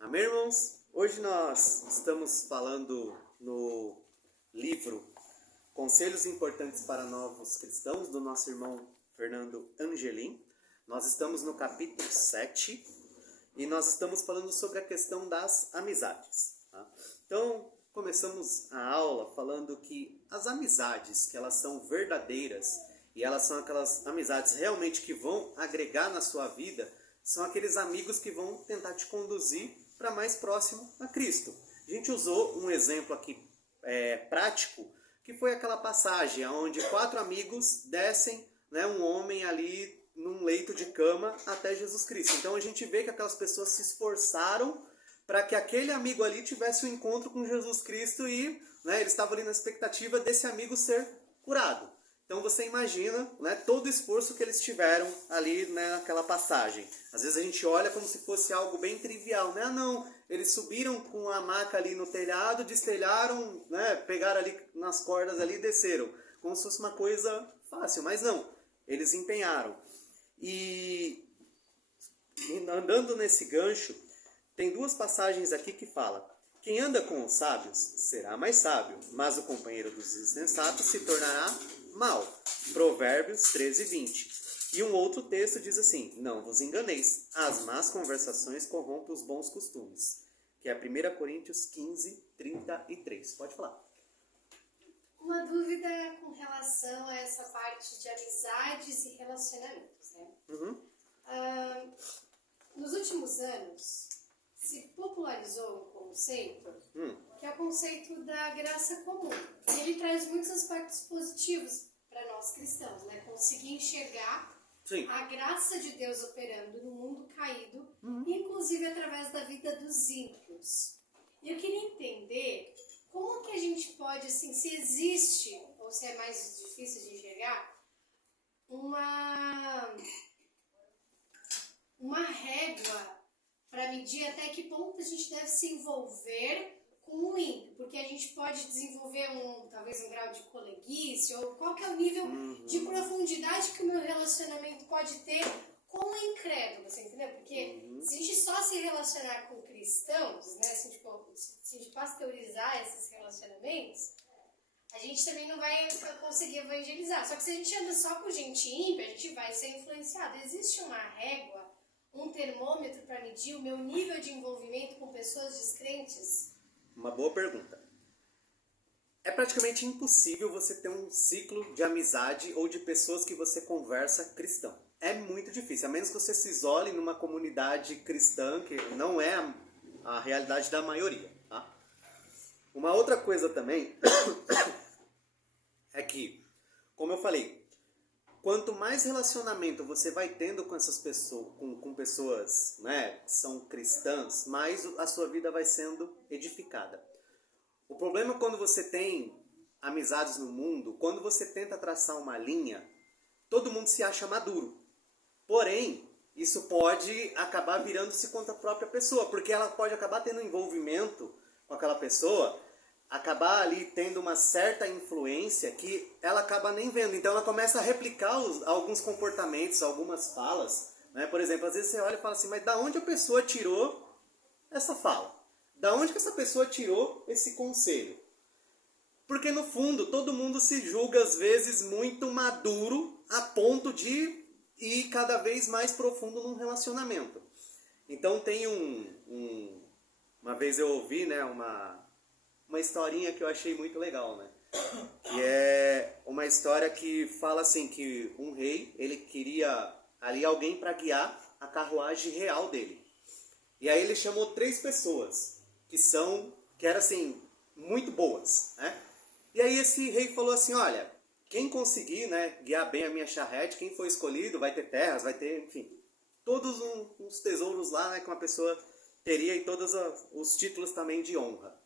Amém, irmãos? Hoje nós estamos falando no livro Conselhos Importantes para Novos Cristãos, do nosso irmão Fernando Angelim. Nós estamos no capítulo 7 e nós estamos falando sobre a questão das amizades. Tá? Então, começamos a aula falando que as amizades, que elas são verdadeiras e elas são aquelas amizades realmente que vão agregar na sua vida, são aqueles amigos que vão tentar te conduzir para mais próximo a Cristo. A gente usou um exemplo aqui prático, que foi aquela passagem onde 4 amigos descem, né, um homem ali num leito de cama até Jesus Cristo. Então a gente vê que aquelas pessoas se esforçaram para que aquele amigo ali tivesse um encontro com Jesus Cristo e, né, eles estavam ali na expectativa desse amigo ser curado. Então você imagina, né, todo o esforço que eles tiveram ali, né, naquela passagem. Às vezes a gente olha como se fosse algo bem trivial, né? Ah, não, eles subiram com a maca ali no telhado, destelharam, né, pegaram ali nas cordas ali e desceram. Como se fosse uma coisa fácil, mas não. Eles empenharam. E andando nesse gancho, tem 2 passagens aqui que falam: quem anda com os sábios será mais sábio, mas o companheiro dos insensatos se tornará mal. Provérbios 13, 20. E um outro texto diz assim: não vos enganeis, as más conversações corrompem os bons costumes. Que é 1 Coríntios 15, 33. Pode falar. Uma dúvida com relação a essa parte de amizades e relacionamentos, né? Nos últimos anos, se popularizou um conceito, que é o conceito da graça comum. E ele traz muitos aspectos positivos para nós cristãos, né? Conseguir enxergar Sim. a graça de Deus operando no mundo caído, inclusive através da vida dos ímpios. E eu queria entender como que a gente pode, assim, se existe, ou se é mais difícil de enxergar, uma régua para medir até que ponto a gente deve se envolver com o ímpio, porque a gente pode desenvolver talvez um grau de coleguice, ou qual que é o nível de profundidade que o meu relacionamento pode ter com o incrédulo, você entendeu? Porque se a gente só se relacionar com cristãos, né, assim, tipo, se a gente pasteurizar esses relacionamentos, a gente também não vai conseguir evangelizar. Só que se a gente anda só com gente ímpia, a gente vai ser influenciado. Existe uma régua, um termômetro para medir o meu nível de envolvimento com pessoas descrentes? Uma boa pergunta. É praticamente impossível você ter um ciclo de amizade ou de pessoas que você conversa cristão. É muito difícil, a menos que você se isole numa comunidade cristã, que não é a realidade da maioria. Tá? Uma outra coisa também é que, como eu falei, quanto mais relacionamento você vai tendo com essas pessoas, com pessoas, né, que são cristãs, mais a sua vida vai sendo edificada. O problema é quando você tem amizades no mundo, quando você tenta traçar uma linha, todo mundo se acha maduro. Porém, isso pode acabar virando-se contra a própria pessoa, porque ela pode acabar tendo envolvimento com aquela pessoa, acabar ali tendo uma certa influência que ela acaba nem vendo. Então ela começa a replicar alguns comportamentos, algumas falas, né? Por exemplo, às vezes você olha e fala assim, mas da onde a pessoa tirou essa fala? Da onde que essa pessoa tirou esse conselho? Porque no fundo todo mundo se julga às vezes muito maduro a ponto de ir cada vez mais profundo num relacionamento. Então tem uma vez eu ouvi, né, uma historinha que eu achei muito legal, né? Que é uma história que fala assim que um rei, ele queria ali alguém para guiar a carruagem real dele. E aí ele chamou 3 pessoas que eram assim muito boas, né? E aí esse rei falou assim, olha, quem conseguir, né, guiar bem a minha charrete, quem for escolhido, vai ter terras, vai ter, enfim, todos uns tesouros lá, né, que uma pessoa teria e todos os títulos também de honra.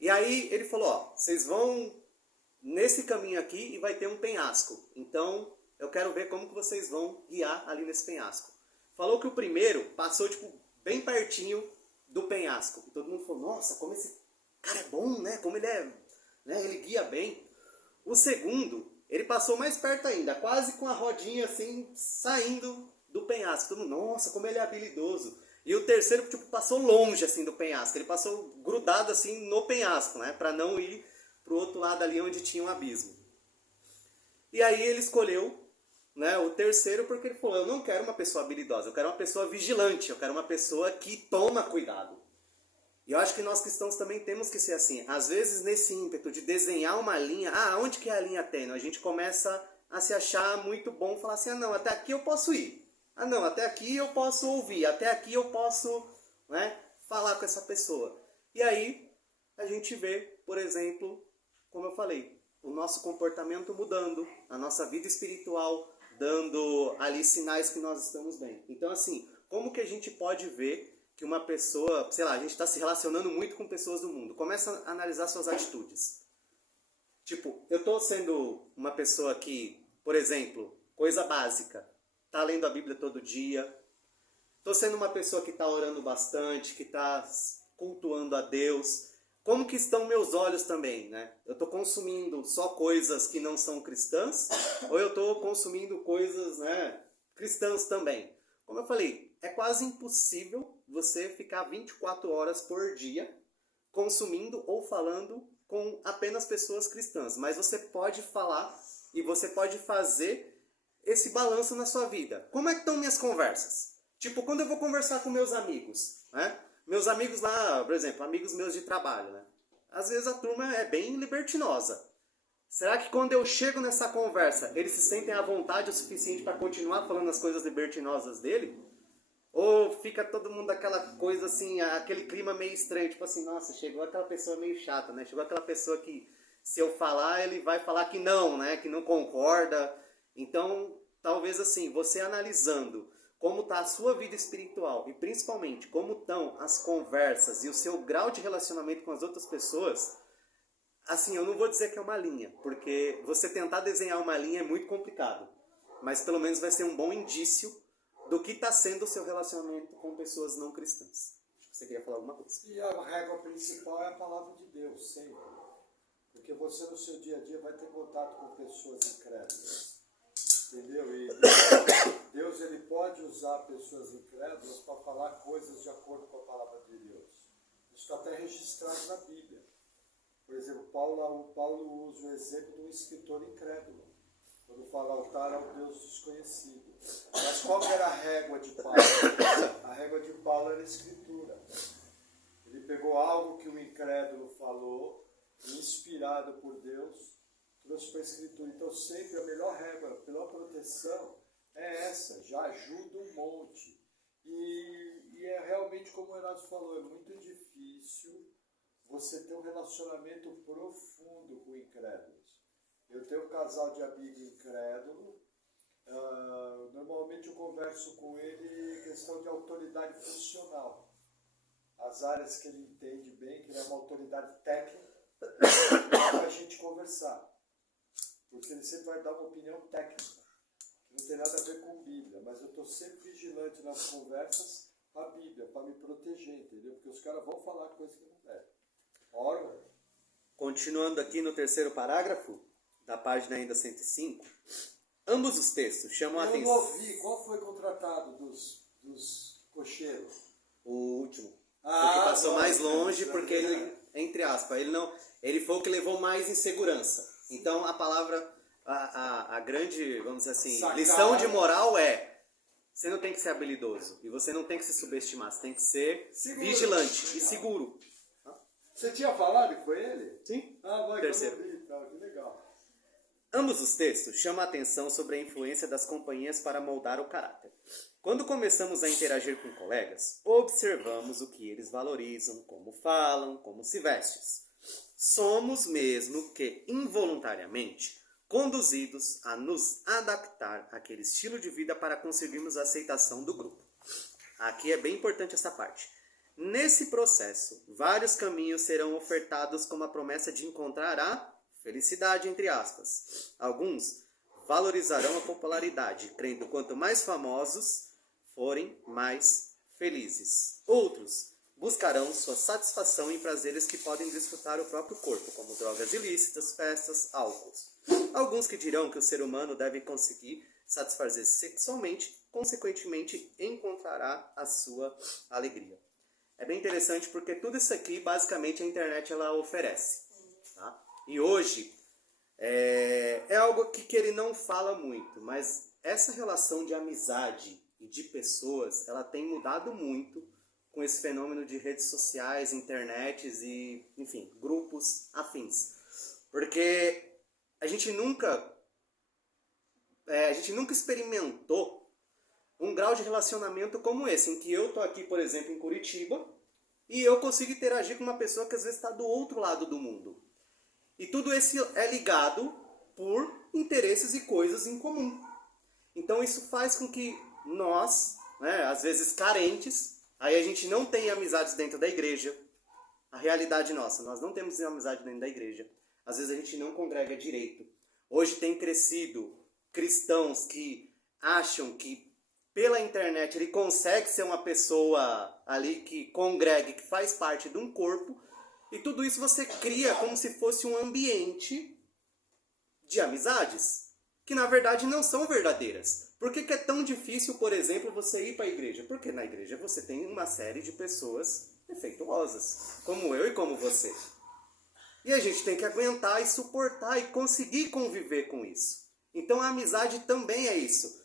E aí ele falou, ó, vocês vão nesse caminho aqui e vai ter um penhasco. Então eu quero ver como que vocês vão guiar ali nesse penhasco. Falou que o primeiro passou tipo bem pertinho do penhasco. E todo mundo falou, nossa, como esse cara é bom, né? Como ele é, né? Ele guia bem. O segundo, ele passou mais perto ainda, quase com a rodinha assim, saindo do penhasco. Todo mundo, nossa, como ele é habilidoso. E o terceiro, tipo, passou longe, assim, do penhasco. Ele passou grudado, assim, no penhasco, né? Pra não ir pro outro lado ali onde tinha um abismo. E aí ele escolheu, né, o terceiro porque ele falou, eu não quero uma pessoa habilidosa, eu quero uma pessoa vigilante, eu quero uma pessoa que toma cuidado. E eu acho que nós cristãos também temos que ser assim. Às vezes, nesse ímpeto de desenhar uma linha, onde que é a linha tênue? A gente começa a se achar muito bom, falar assim, não, até aqui eu posso ir. Não, até aqui eu posso ouvir, até aqui eu posso, né, falar com essa pessoa. E aí, a gente vê, por exemplo, como eu falei, o nosso comportamento mudando, a nossa vida espiritual dando ali sinais que nós estamos bem. Então, assim, como que a gente pode ver que uma pessoa, sei lá, a gente está se relacionando muito com pessoas do mundo, começa a analisar suas atitudes. Tipo, eu estou sendo uma pessoa que, por exemplo, coisa básica, está lendo a Bíblia todo dia, estou sendo uma pessoa que está orando bastante, que está cultuando a Deus. Como que estão meus olhos também, né? Eu estou consumindo só coisas que não são cristãs ou eu estou consumindo coisas, né, cristãs também? Como eu falei, é quase impossível você ficar 24 horas por dia consumindo ou falando com apenas pessoas cristãs. Mas você pode falar e você pode fazer esse balanço na sua vida. Como é que estão minhas conversas? Tipo, quando eu vou conversar com meus amigos, né? Meus amigos lá, por exemplo, amigos meus de trabalho, né? Às vezes a turma é bem libertinosa. Será que quando eu chego nessa conversa, eles se sentem à vontade o suficiente para continuar falando as coisas libertinosas dele? Ou fica todo mundo aquela coisa assim, aquele clima meio estranho, tipo assim, nossa, chegou aquela pessoa meio chata, né? Chegou aquela pessoa que, se eu falar, ele vai falar que não, né? Que não concorda. Então, talvez assim, você analisando como está a sua vida espiritual e principalmente como estão as conversas e o seu grau de relacionamento com as outras pessoas, assim, eu não vou dizer que é uma linha, porque você tentar desenhar uma linha é muito complicado, mas pelo menos vai ser um bom indício do que está sendo o seu relacionamento com pessoas não cristãs. Você queria falar alguma coisa? E a régua principal é a palavra de Deus, sempre. Porque você no seu dia a dia vai ter contato com pessoas incrédulas. Entendeu? E Deus ele pode usar pessoas incrédulas para falar coisas de acordo com a palavra de Deus. Isso está até registrado na Bíblia. Por exemplo, Paulo usa o exemplo de um escritor incrédulo, quando fala altar ao Deus desconhecido. Mas qual era a régua de Paulo? A régua de Paulo era a escritura. Ele pegou algo que o incrédulo falou, inspirado por Deus, trouxe para a escritura. Então sempre a melhor régua, a melhor proteção é essa, já ajuda um monte. E é realmente como o Renato falou, é muito difícil você ter um relacionamento profundo com incrédulos. Eu tenho um casal de amigo incrédulo, normalmente eu converso com ele em questão de autoridade funcional. As áreas que ele entende bem, que ele é uma autoridade técnica, para a gente conversar. Porque ele sempre vai dar uma opinião técnica, que não tem nada a ver com Bíblia, mas eu estou sempre vigilante nas conversas a Bíblia, para me proteger, entendeu? Porque os caras vão falar coisa que não devem. Ora. Continuando aqui no terceiro parágrafo, da página ainda 105, ambos os textos chamam a atenção. Eu não ouvi, qual foi contratado dos cocheiros? O último. Porque passou mais longe, porque ele, entre aspas, ele foi o que levou mais insegurança. Então a palavra, a grande, vamos dizer assim, sacada. Lição de moral é: você não tem que ser habilidoso e você não tem que se subestimar, você tem que ser seguro, vigilante e seguro. Você tinha falado que foi ele? Sim. Vai, terceiro. Que legal. Ambos os textos chamam a atenção sobre a influência das companhias para moldar o caráter. Quando começamos a interagir com colegas, observamos o que eles valorizam, como falam, como se vestem. Somos mesmo que involuntariamente conduzidos a nos adaptar àquele estilo de vida para conseguirmos a aceitação do grupo. Aqui é bem importante essa parte. Nesse processo, vários caminhos serão ofertados com a promessa de encontrar a felicidade, entre aspas. Alguns valorizarão a popularidade, crendo quanto mais famosos forem, mais felizes. Outros buscarão sua satisfação em prazeres que podem desfrutar o próprio corpo, como drogas ilícitas, festas, álcool. Alguns que dirão que o ser humano deve conseguir satisfazer sexualmente, consequentemente encontrará a sua alegria. É bem interessante porque tudo isso aqui, basicamente, a internet ela oferece. Tá? E hoje, é algo que ele não fala muito, mas essa relação de amizade e de pessoas, ela tem mudado muito com esse fenômeno de redes sociais, internets e, enfim, grupos afins. Porque a gente nunca experimentou um grau de relacionamento como esse, em que eu tô aqui, por exemplo, em Curitiba, e eu consigo interagir com uma pessoa que às vezes está do outro lado do mundo. E tudo isso é ligado por interesses e coisas em comum. Então isso faz com que nós, né, às vezes carentes, aí a gente não tem amizades dentro da igreja. A realidade nossa, nós não temos amizade dentro da igreja. Às vezes a gente não congrega direito. Hoje tem crescido cristãos que acham que pela internet ele consegue ser uma pessoa ali que congrega, que faz parte de um corpo, e tudo isso você cria como se fosse um ambiente de amizades, que na verdade não são verdadeiras. Por que é tão difícil, por exemplo, você ir para a igreja? Porque na igreja você tem uma série de pessoas defeituosas, como eu e como você. E a gente tem que aguentar e suportar e conseguir conviver com isso. Então a amizade também é isso.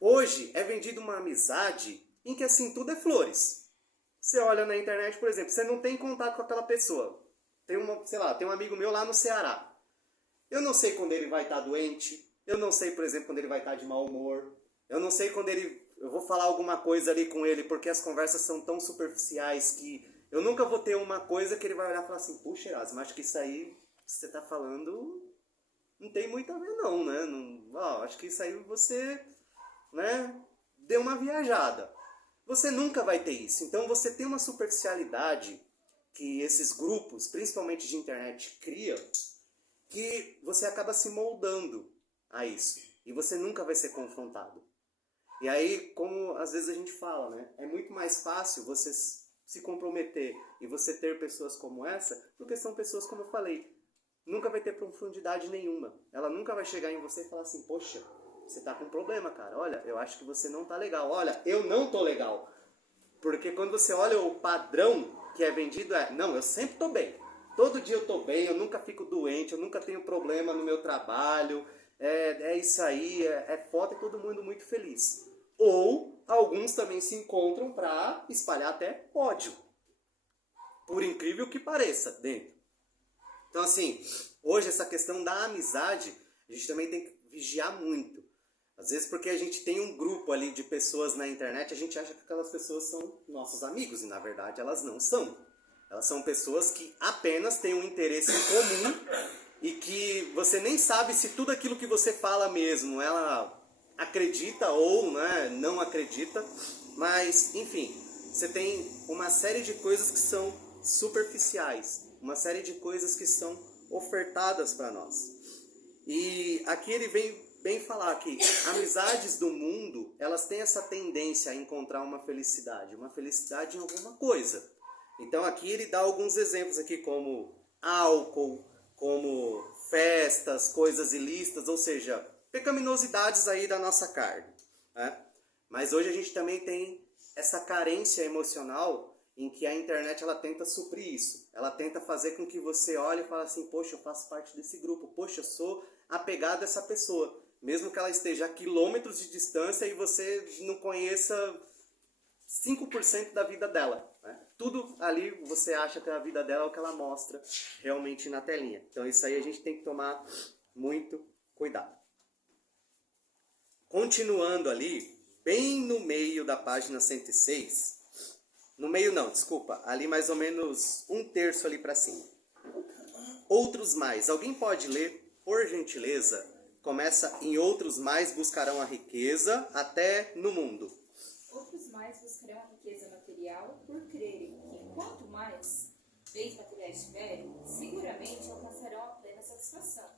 Hoje é vendida uma amizade em que assim tudo é flores. Você olha na internet, por exemplo, você não tem contato com aquela pessoa. Tem um amigo meu lá no Ceará. Eu não sei quando ele vai estar doente. Eu não sei, por exemplo, quando ele vai estar de mau humor. Eu não sei quando eu vou falar alguma coisa ali com ele, porque as conversas são tão superficiais que eu nunca vou ter uma coisa que ele vai olhar e falar assim, puxa, Erasmo, acho que isso aí que você está falando não tem muito a ver não, né? Acho que isso aí você, né, deu uma viajada. Você nunca vai ter isso. Então você tem uma superficialidade que esses grupos, principalmente de internet, criam, que você acaba se moldando a isso. E você nunca vai ser confrontado. E aí, como às vezes a gente fala, né? É muito mais fácil você se comprometer e você ter pessoas como essa, porque são pessoas, como eu falei, nunca vai ter profundidade nenhuma. Ela nunca vai chegar em você e falar assim, poxa, você tá com um problema, cara. Olha, eu acho que você não tá legal. Olha, eu não tô legal. Porque quando você olha o padrão que é vendido não, eu sempre tô bem. Todo dia eu tô bem, eu nunca fico doente, eu nunca tenho problema no meu trabalho. É isso aí, é foto e todo mundo muito feliz. Ou alguns também se encontram para espalhar até ódio. Por incrível que pareça, dentro. Então assim, hoje essa questão da amizade, a gente também tem que vigiar muito. Às vezes porque a gente tem um grupo ali de pessoas na internet, a gente acha que aquelas pessoas são nossos amigos, e na verdade elas não são. Elas são pessoas que apenas têm um interesse em comum e que você nem sabe se tudo aquilo que você fala mesmo, ela acredita ou, né, não acredita. Mas, enfim, você tem uma série de coisas que são superficiais, uma série de coisas que são ofertadas para nós. E aqui ele vem bem falar que amizades do mundo, elas têm essa tendência a encontrar uma felicidade em alguma coisa. Então aqui ele dá alguns exemplos aqui como álcool, como festas, coisas ilícitas, ou seja, pecaminosidades aí da nossa carne, né? Mas hoje a gente também tem essa carência emocional em que a internet ela tenta suprir isso. Ela tenta fazer com que você olhe e fale assim, poxa, eu faço parte desse grupo, poxa, eu sou apegado a essa pessoa. Mesmo que ela esteja a quilômetros de distância e você não conheça 5% da vida dela, né? Tudo ali você acha que a vida dela é o que ela mostra realmente na telinha. Então isso aí a gente tem que tomar muito cuidado. Continuando ali, bem no meio da página 106, no meio não, desculpa, ali mais ou menos um terço ali para cima. Outros mais, alguém pode ler, por gentileza? Começa em outros mais buscarão a riqueza até no mundo. Outros mais buscarão a riqueza material por crerem que quanto mais bens materiais tiverem, seguramente alcançarão a plena satisfação.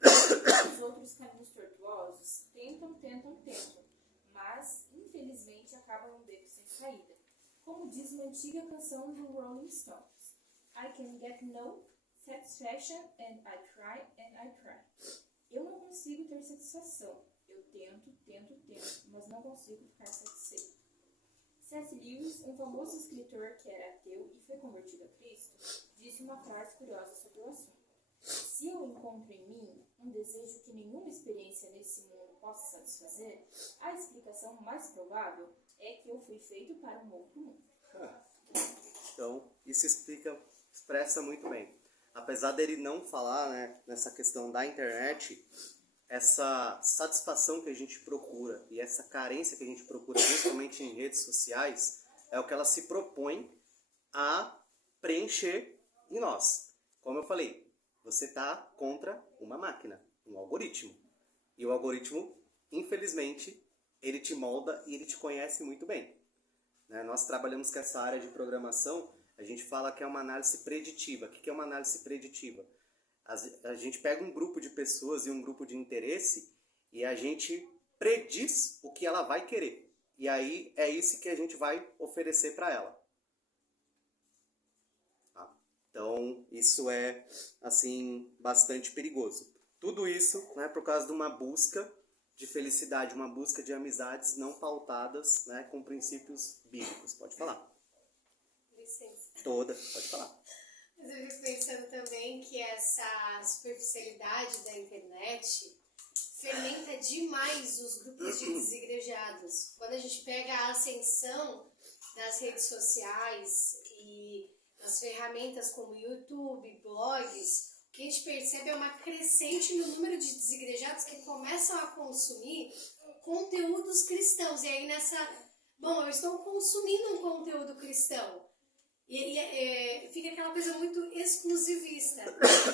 Os outros caminhos tortuosos tentam, mas infelizmente acabam num beco sem saída. Como diz uma antiga canção do Rolling Stones, I can get no satisfaction and I try and I try. Eu não consigo ter satisfação. Eu tento, mas não consigo ficar satisfeito. C.S. Lewis, um famoso escritor que era ateu e foi convertido a Cristo, disse uma frase curiosa sobre o assunto. Se eu encontro em mim um desejo que nenhuma experiência nesse mundo possa satisfazer, a explicação mais provável é que eu fui feito para um outro mundo. Então, isso expressa muito bem. Apesar dele não falar, né, nessa questão da internet, essa satisfação que a gente procura e essa carência que a gente procura, principalmente em redes sociais, é o que ela se propõe a preencher em nós. Como eu falei, você está contra uma máquina, um algoritmo. E o algoritmo, infelizmente, ele te molda e ele te conhece muito bem. Né? Nós trabalhamos com essa área de programação, a gente fala que é uma análise preditiva. O que é uma análise preditiva? A gente pega um grupo de pessoas e um grupo de interesse e a gente prediz o que ela vai querer. E aí é isso que a gente vai oferecer para ela. Tá? Então, isso é, assim, bastante perigoso. Tudo isso, né, por causa de uma busca de felicidade, uma busca de amizades não pautadas, né, com princípios bíblicos. Pode falar. Licença. Toda, pode falar. Mas eu fico pensando também que essa superficialidade da internet fermenta demais os grupos de desigrejados. Quando a gente pega a ascensão das redes sociais e as ferramentas como YouTube, blogs, o que a gente percebe é uma crescente no número de desigrejados que começam a consumir conteúdos cristãos. E aí bom, eu estou consumindo um conteúdo cristão. E fica aquela coisa muito exclusivista.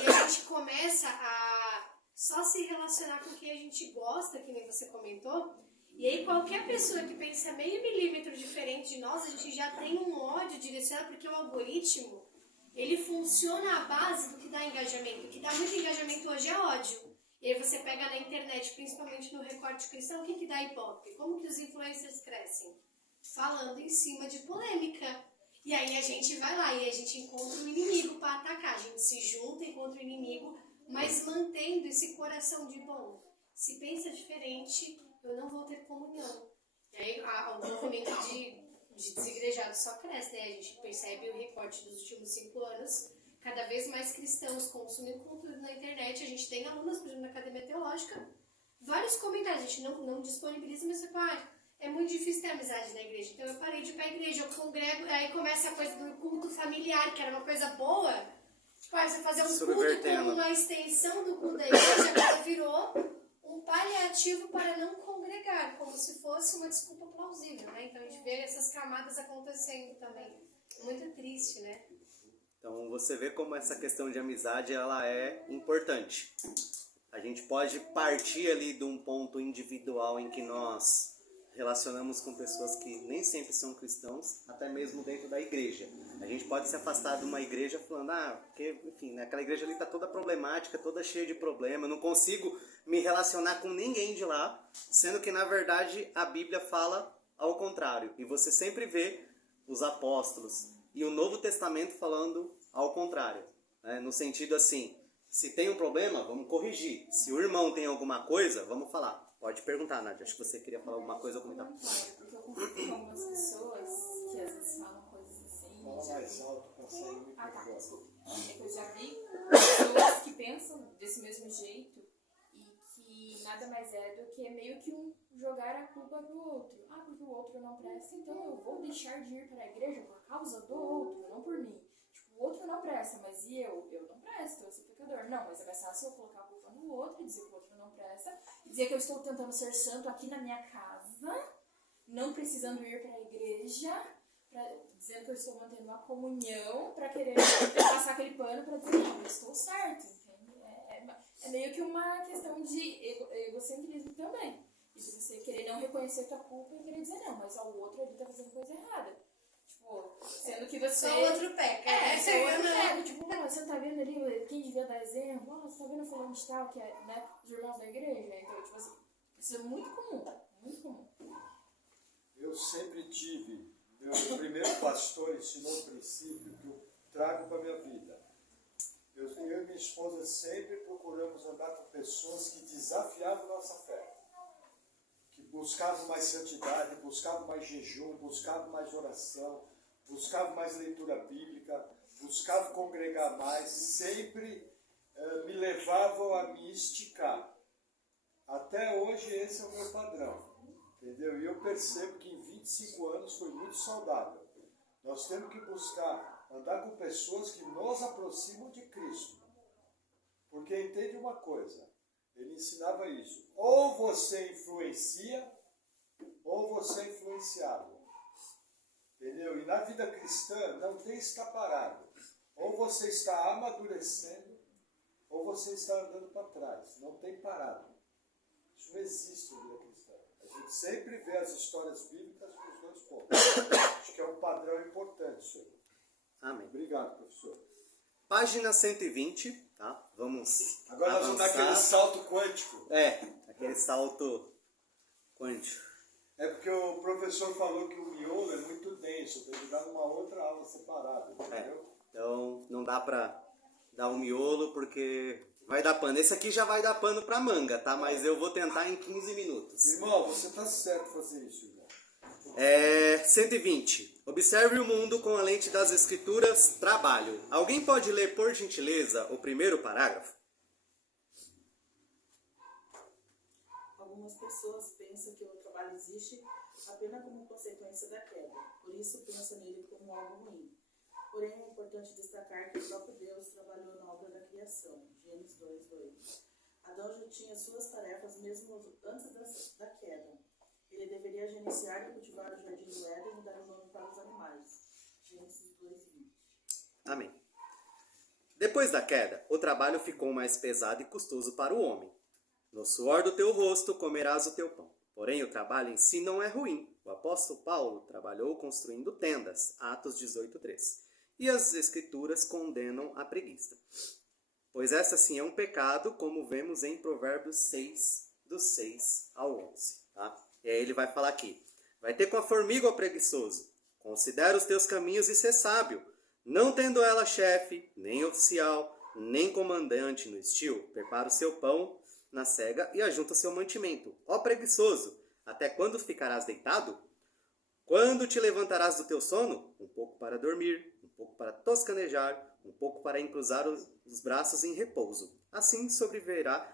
E a gente começa a só se relacionar com quem a gente gosta, que nem você comentou. E aí qualquer pessoa que pensa meio milímetro diferente de nós, a gente já tem um ódio direcionado, porque o algoritmo, ele funciona à base do que dá engajamento. O que dá muito engajamento hoje é ódio. E aí você pega na internet, principalmente no recorte cristão, o que dá ibope? Como que os influencers crescem? Falando em cima de polêmica. E aí a gente vai lá e a gente encontra um inimigo para atacar. A gente se junta, encontra um inimigo, mas mantendo esse coração de bom. Se pensa diferente, eu não vou ter comunhão. E aí o movimento de desigrejados só cresce, né? A gente percebe o recorte dos últimos 5 anos. Cada vez mais cristãos consumindo conteúdo na internet. A gente tem alunas, por exemplo, na Academia Teológica, vários comentários. A gente não disponibiliza, mas é muito difícil ter amizade na igreja. Então eu parei de ir pra igreja, eu congrego, aí começa a coisa do culto familiar, que era uma coisa boa. Tipo, aí você fazer um culto como uma extensão do culto da igreja, agora virou um paliativo para não congregar, como se fosse uma desculpa plausível, né? Então a gente vê essas camadas acontecendo também. Muito triste, né? Então você vê como essa questão de amizade ela é importante. A gente pode partir ali de um ponto individual em que nós relacionamos com pessoas que nem sempre são cristãos, até mesmo dentro da igreja. A gente pode se afastar de uma igreja falando, porque, enfim, né, aquela igreja ali está toda problemática, toda cheia de problema, eu não consigo me relacionar com ninguém de lá, sendo que, na verdade, a Bíblia fala ao contrário. E você sempre vê os apóstolos e o Novo Testamento falando ao contrário. Né? No sentido assim, se tem um problema, vamos corrigir. Se o irmão tem alguma coisa, vamos falar. Pode perguntar, Nádia. Acho que você queria falar alguma coisa ou comentar. Porque eu convivo com algumas pessoas que às vezes falam coisas assim. Fala mais alto para sair o microfone. Tá, desculpa. É que eu já vi pessoas que pensam desse mesmo jeito e que nada mais é do que meio que jogar a culpa no outro. Porque o outro não presta, então eu vou deixar de ir para a igreja por causa do outro, não por mim. Tipo, o outro não presta, mas e eu? Eu não presto, eu sou pecador. Não, mas é mais fácil eu colocar a culpa no outro e dizer que o outro não presta, e dizer que eu estou tentando ser santo aqui na minha casa, não precisando ir para a igreja, dizendo que eu estou mantendo uma comunhão para querer passar aquele pano para dizer, não, eu estou certo, entende? É meio que uma questão de egocentrismo também. E de você querer não reconhecer tua culpa e querer dizer, não, mas o outro ali tá fazendo coisa errada. Tipo, sendo que você... Só o outro peca. Só o outro peca. Tipo, você não tá vendo ali quem devia dar exemplo? Você tá vendo fulano de tal, que é, né, os irmãos da igreja? Então, tipo assim, isso é muito comum, muito comum. Eu sempre tive, meu primeiro pastor ensinou um princípio que eu trago para a minha vida. Eu e minha esposa sempre procuramos andar com pessoas que desafiavam nossa fé. buscavam mais santidade, buscavam mais jejum, buscavam mais oração, buscavam mais leitura bíblica, buscavam congregar mais, sempre me levavam a me esticar. Até hoje esse é o meu padrão, entendeu? E eu percebo que em 25 anos foi muito saudável. Nós temos que buscar andar com pessoas que nos aproximam de Cristo. Porque entende uma coisa, ele ensinava isso, ou você influencia, ou você é influenciado. Entendeu? E na vida cristã não tem escaparado. Ou você está amadurecendo, ou você está andando para trás. Não tem parado. Isso não existe na vida cristã. A gente sempre vê as histórias bíblicas com os dois pontos. Acho que é um padrão importante, senhor. Amém. Obrigado, professor. Página 120, tá? Vamos Agora nós vamos dar aquele salto quântico. Aquele salto quântico. É porque o professor falou que o miolo é muito denso, tem que dar uma outra aula separada, entendeu? Então não dá pra dar um miolo porque vai dar pano. Esse aqui já vai dar pano pra manga, tá? Mas eu vou tentar em 15 minutos. Irmão, você tá certo fazer isso, irmão. 120. Observe o mundo com a lente das escrituras, trabalho. Alguém pode ler, por gentileza, o primeiro parágrafo? Algumas pessoas pensam que o trabalho existe apenas como consequência da queda, por isso pensam nele como algo ruim. Porém, é importante destacar que o próprio Deus trabalhou na obra da criação, Gênesis 2:2. Adão já tinha suas tarefas mesmo antes da queda. Ele deveria gerenciar e cultivar o jardim do Éden e dar um nome para os animais, Gênesis 2:20. Amém. Depois da queda, o trabalho ficou mais pesado e custoso para o homem. No suor do teu rosto comerás o teu pão. Porém, o trabalho em si não é ruim. O apóstolo Paulo trabalhou construindo tendas, Atos 18:3. E as escrituras condenam a preguiça. Pois essa sim é um pecado, como vemos em Provérbios 6, do 6 ao 11. Tá? E aí ele vai falar aqui. Vai ter com a formiga, ó preguiçoso. Considera os teus caminhos e ser sábio. Não tendo ela chefe, nem oficial, nem comandante no estio, prepara o seu pão na cega e ajunta seu mantimento. Ó preguiçoso, até quando ficarás deitado? Quando te levantarás do teu sono? Um pouco para dormir, um pouco para toscanejar, um pouco para encruzar os braços em repouso. Assim sobreviverá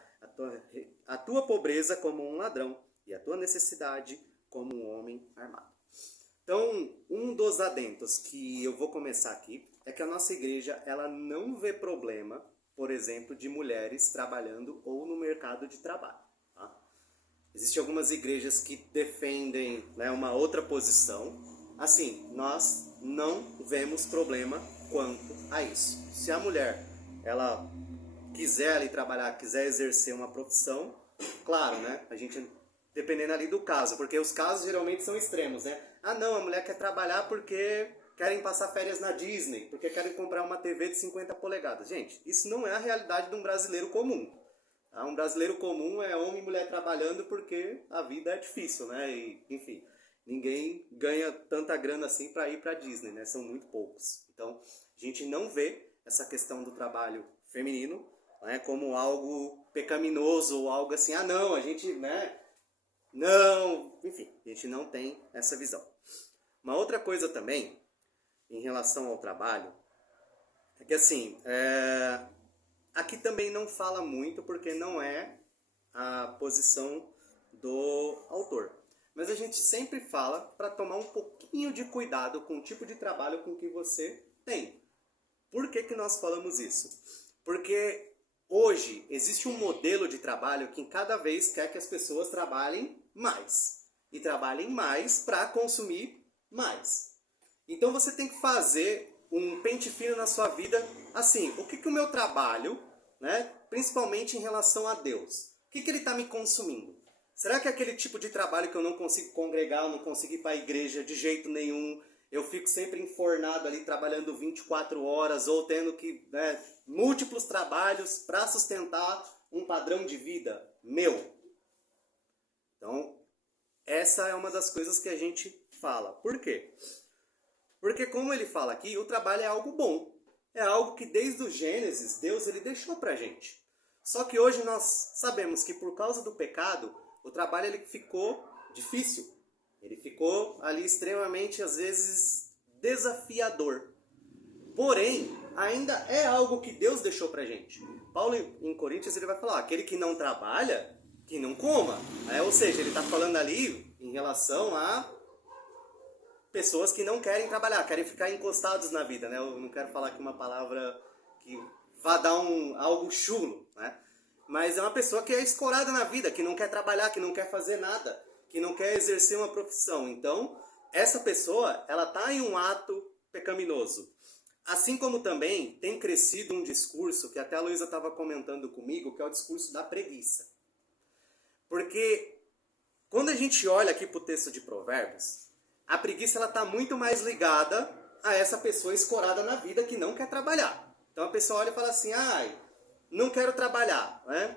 a tua pobreza como um ladrão e a tua necessidade como um homem armado. Então, um dos adentos que eu vou começar aqui é que a nossa igreja ela não vê problema, por exemplo, de mulheres trabalhando ou no mercado de trabalho. Tá? Existem algumas igrejas que defendem, né, uma outra posição. Assim, nós não vemos problema quanto a isso. Se a mulher ela quiser ali trabalhar, quiser exercer uma profissão, claro, né? A gente dependendo ali do caso, porque os casos geralmente são extremos, né? Ah, não, a mulher quer trabalhar porque querem passar férias na Disney, porque querem comprar uma TV de 50 polegadas. Gente, isso não é a realidade de um brasileiro comum. Tá? Um brasileiro comum é homem e mulher trabalhando porque a vida é difícil, né? E, enfim, ninguém ganha tanta grana assim para ir para Disney, né? São muito poucos. Então, a gente não vê essa questão do trabalho feminino, né, como algo pecaminoso ou algo assim, ah não, a gente, né, não, enfim, a gente não tem essa visão. Uma outra coisa também, em relação ao trabalho, é que assim, aqui também não fala muito porque não é a posição do autor. Mas a gente sempre fala para tomar um pouquinho de cuidado com o tipo de trabalho com que você tem. Por que que nós falamos isso? Porque hoje existe um modelo de trabalho que cada vez quer que as pessoas trabalhem mais. E trabalhem mais para consumir mais. Então você tem que fazer um pente fino na sua vida. Assim, o que que o meu trabalho, né, principalmente em relação a Deus, o que que ele está me consumindo? Será que é aquele tipo de trabalho que eu não consigo congregar, eu não consigo ir para a igreja de jeito nenhum? Eu fico sempre enfornado ali, trabalhando 24 horas ou tendo que, né, múltiplos trabalhos para sustentar um padrão de vida meu. Então, essa é uma das coisas que a gente fala. Por quê? Porque, como ele fala aqui, o trabalho é algo bom. É algo que desde o Gênesis, Deus ele deixou pra gente. Só que hoje nós sabemos que por causa do pecado, o trabalho ele ficou difícil. Ele ficou ali extremamente, às vezes, desafiador. Porém, ainda é algo que Deus deixou pra gente. Paulo, em Coríntios, ele vai falar, aquele que não trabalha, que não coma. Ou seja, ele está falando ali em relação a pessoas que não querem trabalhar, querem ficar encostados na vida, né? Eu não quero falar aqui uma palavra que vá dar algo chulo, né? Mas é uma pessoa que é escorada na vida, que não quer trabalhar, que não quer fazer nada, que não quer exercer uma profissão. Então, essa pessoa, ela está em um ato pecaminoso. Assim como também tem crescido um discurso, que até a Luísa estava comentando comigo, que é o discurso da preguiça. Porque quando a gente olha aqui para o texto de Provérbios, a preguiça está muito mais ligada a essa pessoa escorada na vida que não quer trabalhar. Então a pessoa olha e fala assim, não quero trabalhar, né?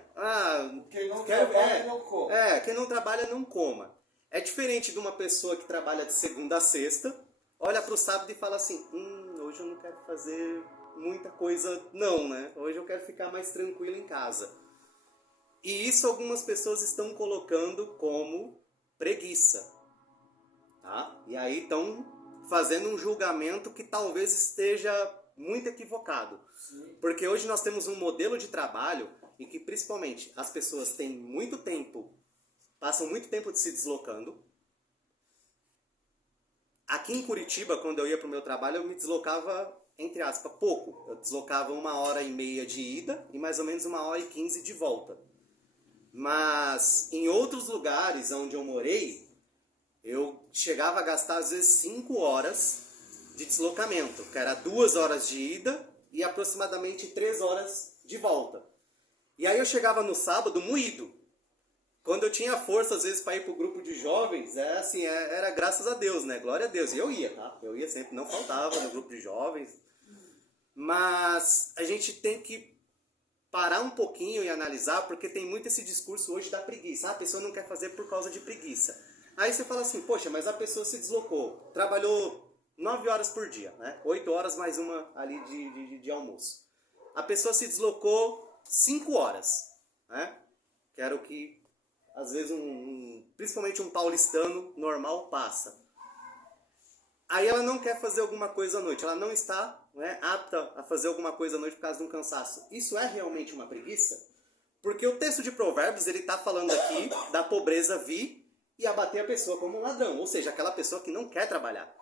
Quem não trabalha não coma. Quem não trabalha não coma. É diferente de uma pessoa que trabalha de segunda a sexta, olha para o sábado e fala assim, hoje eu não quero fazer muita coisa não, né? Hoje eu quero ficar mais tranquilo em casa. E isso algumas pessoas estão colocando como preguiça. Tá? E aí estão fazendo um julgamento que talvez esteja muito equivocado. Sim. Porque hoje nós temos um modelo de trabalho em que principalmente as pessoas têm muito tempo, passam muito tempo se deslocando. Aqui em Curitiba, quando eu ia para o meu trabalho, eu me deslocava, entre aspas, pouco. Eu deslocava 1h30 de ida e mais ou menos 1h15 de volta. Mas em outros lugares onde eu morei, eu chegava a gastar às vezes 5 horas de deslocamento, que era 2 horas de ida e aproximadamente 3 horas de volta. E aí eu chegava no sábado moído. Quando eu tinha força, às vezes, para ir para o grupo de jovens, era graças a Deus, né? Glória a Deus. E eu ia, tá? Eu ia sempre, não faltava no grupo de jovens. Mas a gente tem que parar um pouquinho e analisar, porque tem muito esse discurso hoje da preguiça. A pessoa não quer fazer por causa de preguiça. Aí você fala assim, poxa, mas a pessoa se deslocou, trabalhou 9 horas por dia, né? 8 horas mais uma ali de almoço. A pessoa se deslocou 5 horas, né? Que era o que, às vezes, principalmente um paulistano normal passa. Aí ela não quer fazer alguma coisa à noite, ela não está, né, apta a fazer alguma coisa à noite por causa de um cansaço. Isso é realmente uma preguiça? Porque o texto de Provérbios, ele está falando aqui da pobreza vir e abater a pessoa como um ladrão, ou seja, aquela pessoa que não quer trabalhar.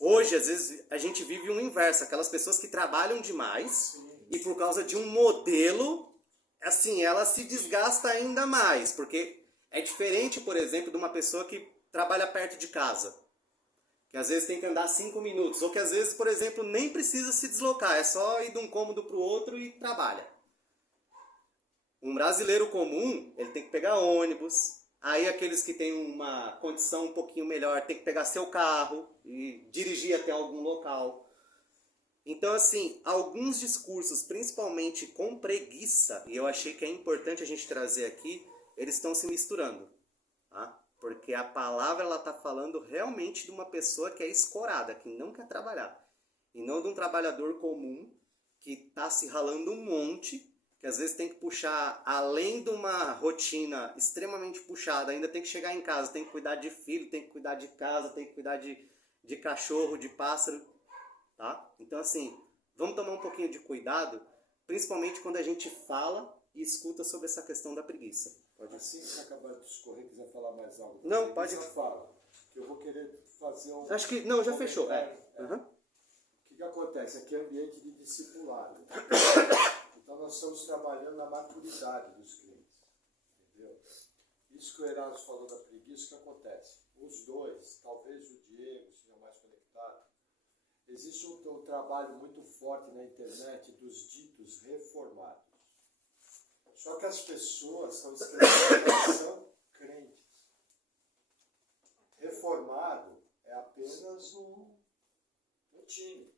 Hoje, às vezes, a gente vive o inverso, aquelas pessoas que trabalham demais e por causa de um modelo, assim, ela se desgasta ainda mais, porque é diferente, por exemplo, de uma pessoa que trabalha perto de casa, que às vezes tem que andar 5 minutos, ou que às vezes, por exemplo, nem precisa se deslocar, é só ir de um cômodo para o outro e trabalha. Um brasileiro comum, ele tem que pegar ônibus. Aí aqueles que têm uma condição um pouquinho melhor tem que pegar seu carro e dirigir até algum local. Então, assim, alguns discursos, principalmente com preguiça, e eu achei que é importante a gente trazer aqui, eles estão se misturando. Tá? Porque a palavra ela está falando realmente de uma pessoa que é escorada, que não quer trabalhar. E não de um trabalhador comum que está se ralando um monte, que às vezes tem que puxar, além de uma rotina extremamente puxada, ainda tem que chegar em casa, tem que cuidar de filho, tem que cuidar de casa, tem que cuidar de cachorro, de pássaro, tá? Então, assim, vamos tomar um pouquinho de cuidado, principalmente quando a gente fala e escuta sobre essa questão da preguiça. Pode assim que você acabar de discorrer, quiser falar mais algo. Não, pode. Fala, que eu vou querer fazer um... Acho que, não, já fechou, Uhum. O que acontece? Aqui é ambiente de discipulado. Então nós estamos trabalhando na maturidade dos clientes, entendeu? Isso que o Erasmo falou da preguiça, o que acontece? Os dois, talvez o Diego seja mais conectado, existe um trabalho muito forte na internet dos ditos reformados. Só que as pessoas estão escrevendo que são crentes. Reformado é apenas um time,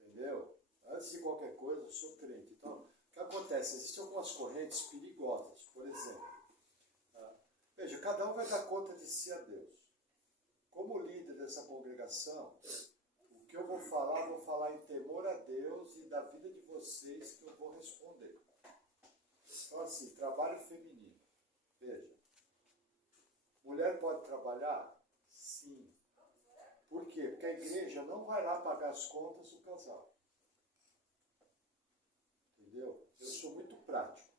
entendeu? Antes de qualquer coisa, eu sou crente. Então, o que acontece? Existem algumas correntes perigosas. Por exemplo, veja, cada um vai dar conta de si a Deus. Como líder dessa congregação, o que eu vou falar em temor a Deus e da vida de vocês que eu vou responder. Então, assim, trabalho feminino. Veja, Mulher pode trabalhar? Sim. Por quê? Porque a igreja não vai lá pagar as contas do casal. Entendeu? Eu sou muito prático.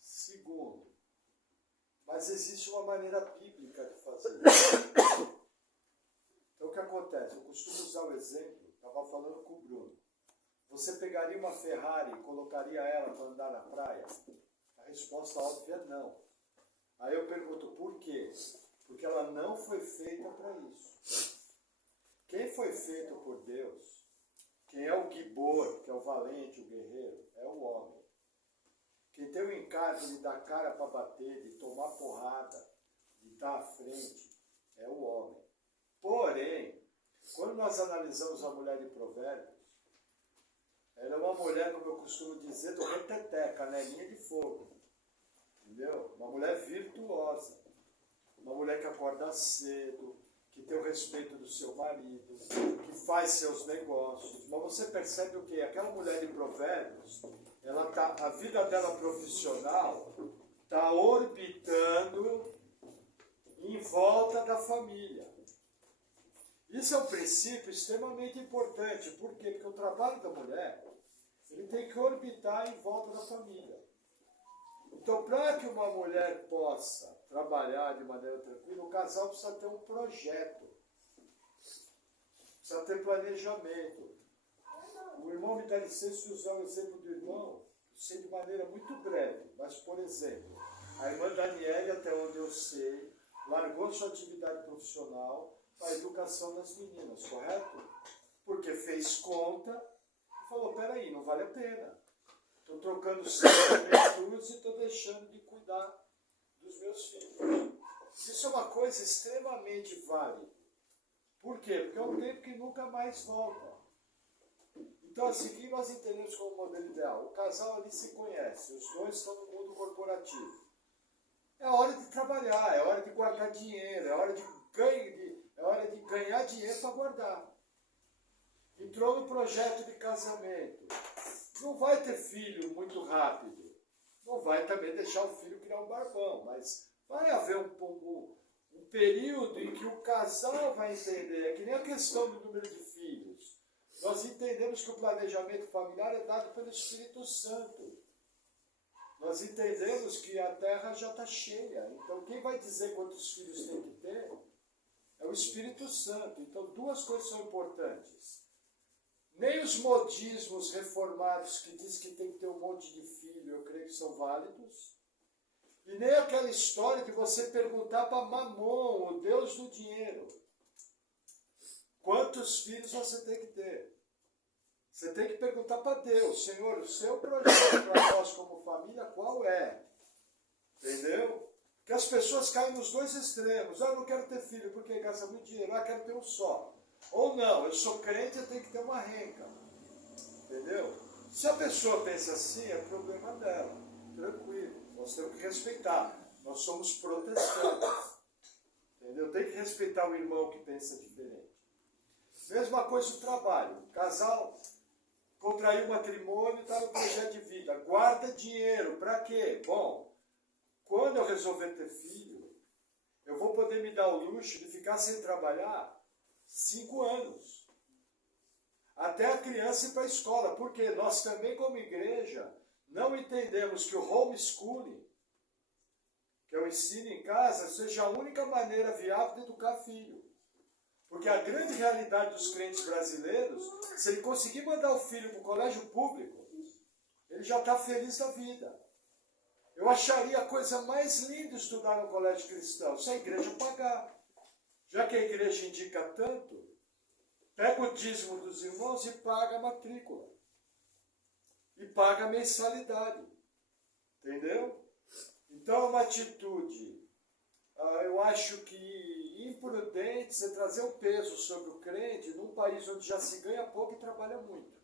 Segundo, mas existe uma maneira bíblica de fazer isso. Então o que acontece? Eu costumo usar o exemplo, estava falando com o Bruno. Você pegaria uma Ferrari e colocaria ela para andar na praia? A resposta óbvia é não. Aí eu pergunto, por quê? Porque ela não foi feita para isso. Quem foi feito por Deus, quem é o Gibor, que é o valente, o guerreiro, é o homem. Quem tem o encargo de dar cara para bater, de tomar porrada, de estar à frente, é o homem. Porém, quando nós analisamos a mulher de Provérbios, ela é uma mulher, como eu costumo dizer, do reteté, canelinha de fogo. Entendeu? Uma mulher virtuosa. Uma mulher que acorda cedo, que tem o respeito do seu marido, que faz seus negócios. Mas você percebe o quê? Aquela mulher de Provérbios, a vida dela profissional está orbitando em volta da família. Isso é um princípio extremamente importante. Por quê? Porque o trabalho da mulher, ele tem que orbitar em volta da família. Então, para que uma mulher possa trabalhar de maneira tranquila, o casal precisa ter um projeto. Precisa ter planejamento. O irmão me dá licença de usar o exemplo do irmão, sei de maneira muito breve, mas, por exemplo, a irmã Daniele, até onde eu sei, largou sua atividade profissional para a educação das meninas, correto? Porque fez conta e falou, peraí, não vale a pena. Estou trocando 6 meia-dúzia e estou deixando de cuidar dos meus filhos. Isso é uma coisa extremamente válida. Por quê? Porque é um tempo que nunca mais volta. Então, assim, o que nós entendemos como modelo ideal? O casal ali se conhece, os dois estão no mundo corporativo. É hora de trabalhar, é hora de guardar dinheiro, é hora de ganhar dinheiro para guardar. Entrou no projeto de casamento. Não vai ter filho muito rápido. Não vai também deixar o filho criar um barbão, mas vai haver um período em que o casal vai entender, é que nem a questão do número de filhos. Nós entendemos que o planejamento familiar é dado pelo Espírito Santo. Nós entendemos que a terra já está cheia. Então, quem vai dizer quantos filhos tem que ter é o Espírito Santo. Então, duas coisas são importantes. Nem os modismos reformados que diz que tem que ter um monte de filho, eu creio que são válidos. E nem aquela história de você perguntar para Mamon, o Deus do dinheiro, quantos filhos você tem que ter. Você tem que perguntar para Deus, Senhor, o seu projeto para nós como família, qual é? Entendeu? Porque as pessoas caem nos dois extremos. Eu não quero ter filho porque gasta muito dinheiro, eu quero ter um só. Ou não, eu sou crente, eu tenho que ter uma renca. Entendeu? Se a pessoa pensa assim, é problema dela. Tranquilo. Nós temos que respeitar. Nós somos protestantes. Entendeu? Tem que respeitar o irmão que pensa diferente. Mesma coisa o trabalho. O casal contraiu matrimônio e está no projeto de vida. Guarda dinheiro. Para quê? Bom, quando eu resolver ter filho, eu vou poder me dar o luxo de ficar sem trabalhar 5 anos. Até a criança ir para a escola. Porque nós também, como igreja, não entendemos que o homeschooling, que é o ensino em casa, seja a única maneira viável de educar filho. Porque a grande realidade dos crentes brasileiros, se ele conseguir mandar o filho para o colégio público, ele já está feliz da vida. Eu acharia a coisa mais linda estudar no colégio cristão, se a igreja pagar. Já que a igreja indica tanto, pega o dízimo dos irmãos e paga a matrícula. E paga a mensalidade. Entendeu? Então é uma atitude, eu acho que imprudente você trazer um peso sobre o crente num país onde já se ganha pouco e trabalha muito.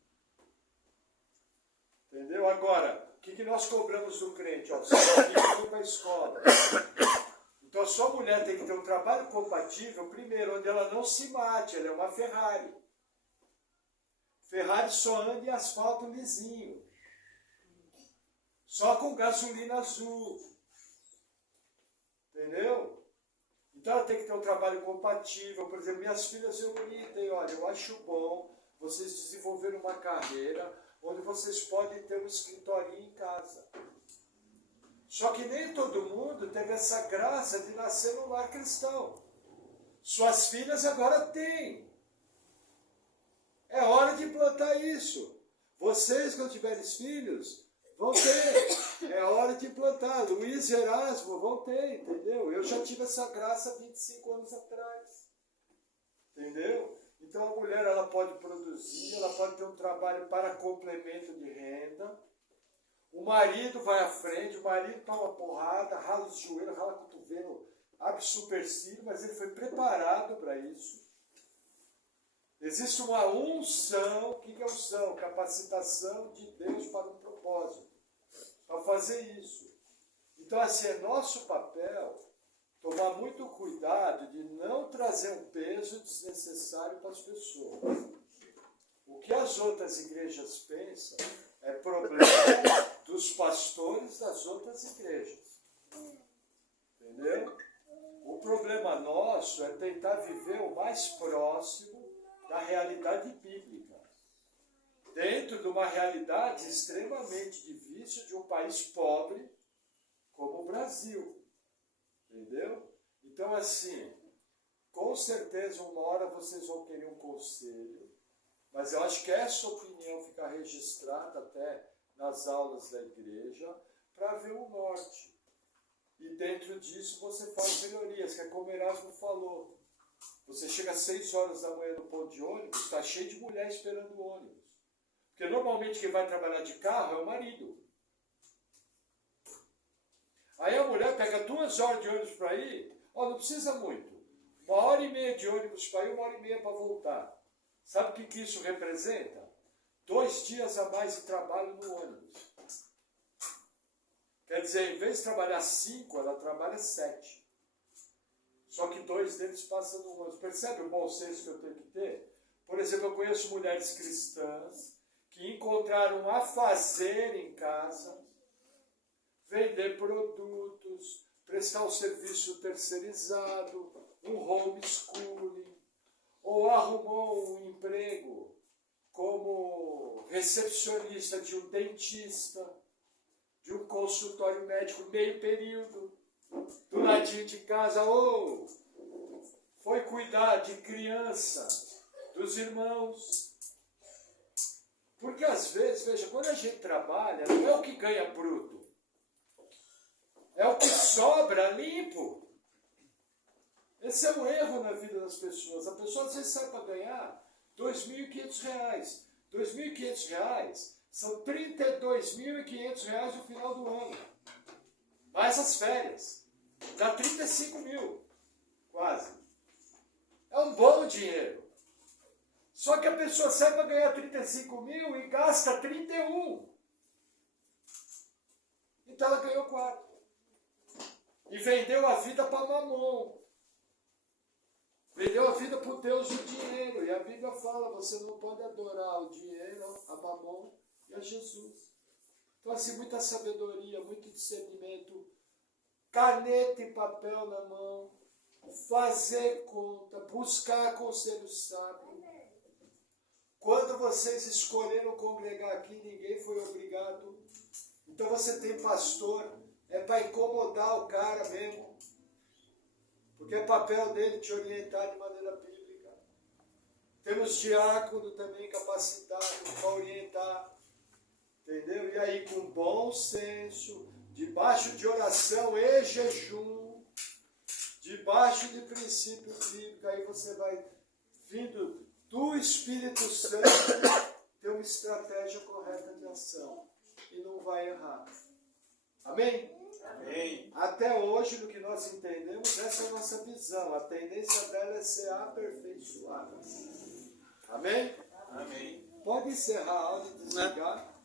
Entendeu? Agora, o que nós cobramos do crente? Ó, você vai para a escola. Então a sua mulher tem que ter um trabalho compatível, primeiro, onde ela não se mate, ela é uma Ferrari. Ferrari só anda em asfalto lisinho. Só com gasolina azul. Entendeu? Então ela tem que ter um trabalho compatível. Por exemplo, minhas filhas eu unidei, olha, eu acho bom vocês desenvolverem uma carreira onde vocês podem ter um escritório em casa. Só que nem todo mundo teve essa graça de nascer num lar cristão. Suas filhas agora têm. É hora de implantar isso. Vocês, quando tiverem filhos, vão ter. É hora de implantar. Luiz e Erasmo vão ter, entendeu? Eu já tive essa graça 25 anos atrás. Entendeu? Então a mulher ela pode produzir, ela pode ter um trabalho para complemento de renda. O marido vai à frente, o marido toma porrada, rala os joelhos, rala o cotovelo, abre supercílio, mas ele foi preparado para isso. Existe uma unção. O que é unção? Capacitação de Deus para um propósito, para fazer isso. Então, assim, é nosso papel tomar muito cuidado de não trazer um peso desnecessário para as pessoas. O que as outras igrejas pensam é problema dos pastores das outras igrejas. Entendeu? O problema nosso é tentar viver o mais próximo da realidade bíblica, dentro de uma realidade extremamente difícil de um país pobre como o Brasil. Entendeu? Então, assim, com certeza uma hora vocês vão querer um conselho, mas eu acho que essa opinião fica registrada até nas aulas da igreja para ver o norte. E dentro disso você faz melhorias, que é como o Erasmo falou. Você chega às 6 horas da manhã no ponto de ônibus, está cheio de mulher esperando o ônibus. Porque normalmente quem vai trabalhar de carro é o marido. Aí a mulher pega 2 horas de ônibus para ir, não precisa muito. 1h30 de ônibus para ir, 1h30 para voltar. Sabe o que isso representa? 2 dias a mais de trabalho no ônibus. Quer dizer, em vez de trabalhar 5, ela trabalha 7. Só que 2 deles passam no ônibus. Percebe o bom senso que eu tenho que ter? Por exemplo, eu conheço mulheres cristãs que encontraram a fazer em casa, vender produtos, prestar um serviço terceirizado, um homeschooling, ou arrumou um emprego como recepcionista de um dentista, de um consultório médico meio período, do ladinho de casa, ou foi cuidar de criança, dos irmãos. Porque às vezes, veja, quando a gente trabalha, não é o que ganha bruto, é o que sobra limpo. Esse é um erro na vida das pessoas. A pessoa às vezes sai para ganhar R$2.500. R$2.500 são R$32.500 no final do ano. Mais as férias. Dá 35 mil. Quase. É um bom dinheiro. Só que a pessoa sai para ganhar 35 mil e gasta 31. Então ela ganhou 4. E vendeu a vida para Mamon. Vendeu a vida para o Deus do dinheiro. E a Bíblia fala, você não pode adorar o dinheiro, a Mamon e a Jesus. Então, assim, muita sabedoria, muito discernimento, caneta e papel na mão, fazer conta, buscar conselho sábio. Quando vocês escolheram congregar aqui, ninguém foi obrigado. Então você tem pastor, é para incomodar o cara mesmo. Porque é papel dele te orientar de maneira bíblica. Temos diácono também capacitado para orientar. Entendeu? E aí, com bom senso, debaixo de oração e jejum, debaixo de princípio bíblico, aí você vai, vindo do Espírito Santo, ter uma estratégia correta de ação. E não vai errar. Amém? Amém. Até hoje, no que nós entendemos, essa é a nossa visão. A tendência dela é ser aperfeiçoada. Amém? Amém. Pode encerrar a aula e desligar.